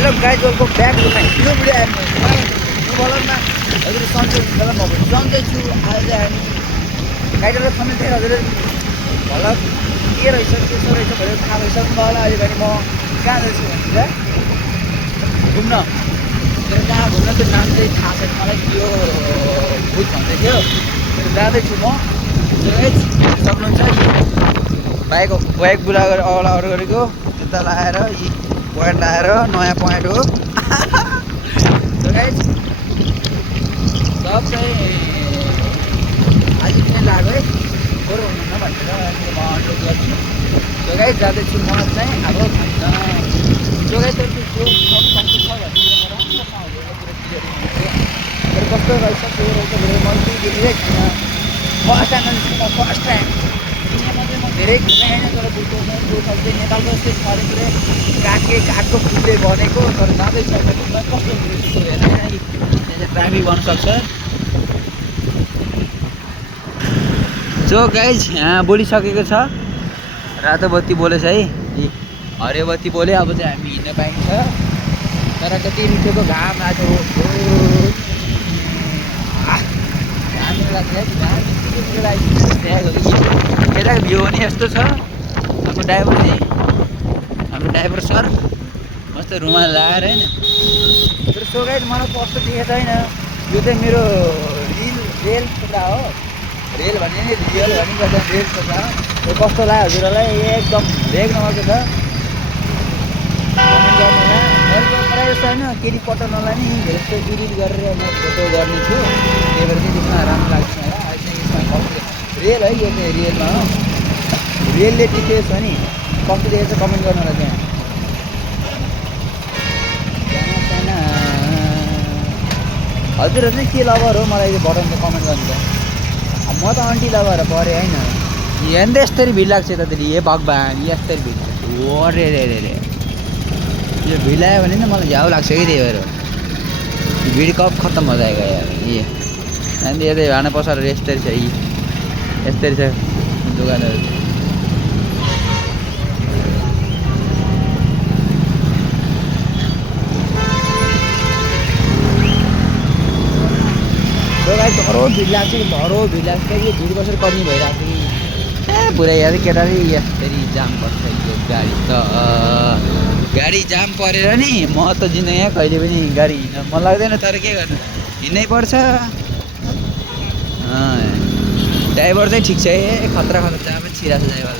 Hello guys welcome back to my new video and new ब्लगमा हजुर सन्चै हुनुहुन्छ म पनि सन्चै छु। आज चाहिँ हामी टाइटलको थम्नेल थिएँ हजुर भ्लग के रहेछ कसो रहेछ भनेर थाहा भइसक्नु भयो होला। अहिले भने म कहाँ जान्छु भनेर घुम्न, मेरो कहाँ घुम्न त्यो नाम चाहिँ थाहा छैन मलाई, त्यो भूत भन्दै थियो। जाँदैछु म सक्नुहुन्छ बाइक बुला गरेर अगाडि अर्डर गरेको जुत्ता लगाएर यी पोइन्ट लगाएर नयाँ पोइन्ट हो। सब चाहिँ आज किन लाग्यो है फोहोर हुनुहुन्न भनेर म अनुरोध गर्छु। त्यो गाइस जाँदैछु म चाहिँ अब त्यो गाइस छ भने कस्तो रहेछ के रहेछ भनेर मैले देखिरहेको छैन। फर्स्ट टाइम फर्स्ट टाइम दुनियाँमा चाहिँ म धेरै घुमेँ होइन, तर बुझ्छु चाहिँ नेपालको यस्तै छरे पुरै काठको फुलले बनेको, तर जाँदैछ कस्तो ट्राफिक बन्नसक्छ। जो गाइज यहाँ बोलिसकेको छ, रातो बत्ती बोलेछ है, हरियो बत्ती बोल्यो। अब चाहिँ हामी हिँड्न पाइन्छ, तर कति मिठोको घाम आएको यताको भ्यू पनि यस्तो छ। हाम्रो ड्राइभर सर मस्त रुमाल लगाएर होइन। तर सो गाइज मलाई कस्तो देखेको छैन, यो चाहिँ मेरो रेल टुक्रा हो। रेल भन्ने नि रियल भन्ने गर्दा रेल टुक्रा हो। यो कस्तो लाग्यो हजुरहरूलाई एकदम भेग नभएको छ कमेन्ट गर्नु होला। मैले प्रायः जस्तो होइन केटी पटो नलाने यस्तो एडिट गरेर म फोटो गर्ने छु, त्यही भएर चाहिँ त्यसमा राम्रो लाग्छ होला। अहिले चाहिँ यसमा कस्तो रेल है, यो चाहिँ रेलमा हो, रेलले टिकेको छ नि कस्तो देखेको छ कमेन्ट गर्नु होला। त्यहाँ हजुरहरू चाहिँ के लभर हो मलाई बटन त कमेन्ट गर्नु त। अब म त आन्टी लभर परेँ होइन। यहाँ त यस्तरी भिड लाग्छ त ए भगवान्, यस्तरी भिड रे रे रे रे यो भिड लाग्यो भने त मलाई झ्याउ लाग्छ कि, त्यही भएर भिड कब खत्तम हो जाएगा यार। अनि यतै भाँडा पसाएर यस्तरी छ, यस्तरी छ दोकानहरू। धरो भिड लाग्छ कि धरो भिड लाग्छ कि, यो भिड कसरी कमी भइरहेको छ कि पुरै यार केटाले यसरी जाम पर्छ यो गाडी त। गाडी जाम परेर नि म त जिन्दगीमा कहिले पनि गाडी हिँड्न मन लाग्दैन, तर के गर्नु हिँड्नै पर्छ। ड्राइभर चाहिँ ठिक छ है, खतरा जहाँ पनि छिराएको छ ड्राइभर।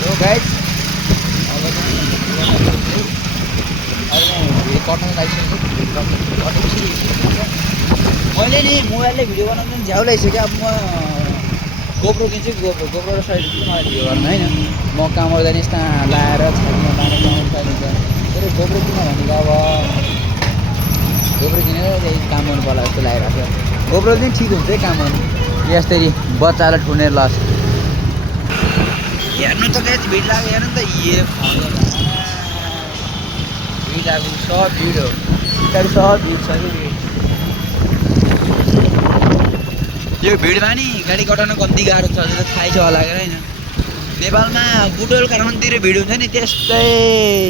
हो गाइस कट्नु लागिसक्यो। मैले नि मोबाइलले भिडियो बनाउनु पनि झ्याउ लागिसक्यो। अब म गोप्रो किन्छु, गोप्रो र साइड मलाई भिडियो गर्नु होइन। म काम गर्दा नि यस्ता लाएर छातीमा बाँधेर लगाउँछ, तर गोप्रो किन भनेको अब गोप्रो किनेर त्यही काम गर्नु पर्ला जस्तो लागिरहेको छ। गोप्रो चाहिँ ठिक हुन्छ है काम गर्नु, यस्तरी बच्चालाई ठुनेर लस हेर्नु त गाइस भिड लाग्यो हेर्नु त। भिड अब सब भिड हो, पछाडि सब भिड छ कि। यो भिडमा नि गाडी कटाउन कम्ती गाह्रो छ जस्तो थाहै छ होला होइन। नेपालमा बुटोल काठमाडौँतिर भिड हुन्छ नि त्यस्तै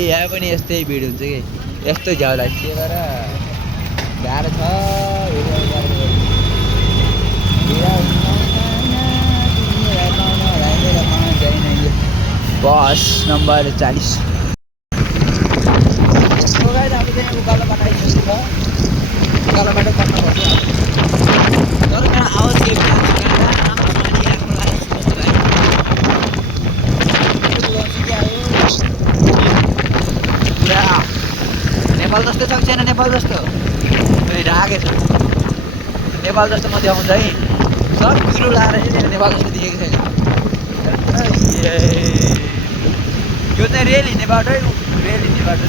यहाँ पनि यस्तै भिड हुन्छ कि, यस्तो झ्याउ लाग्छ। त्यही भएर गाह्रो छ बस नम्बर 40। उकालो बाटो आइसकेको छ, उकालो बाटो कट्नुपर्छ। तर मेरो आवाज के पुरा नेपाल जस्तो छ छैन, नेपाल जस्तो ढाकेको छ। नेपाल जस्तो म देखाउँछ है, सब पिरो लाएर नेपाल जस्तो देखेको छैन। यो चाहिँ रेल हिँड्ने बाटो है, रेल हिँड्ने बाटो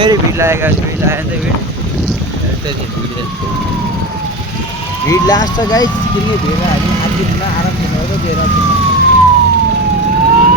फेरि भिड लागेको छ भिड लाग्यो नि त भिड लास्ट छ गाइस किनकि भिडमा हामी आधी दिन आराम दिनु हो दिएर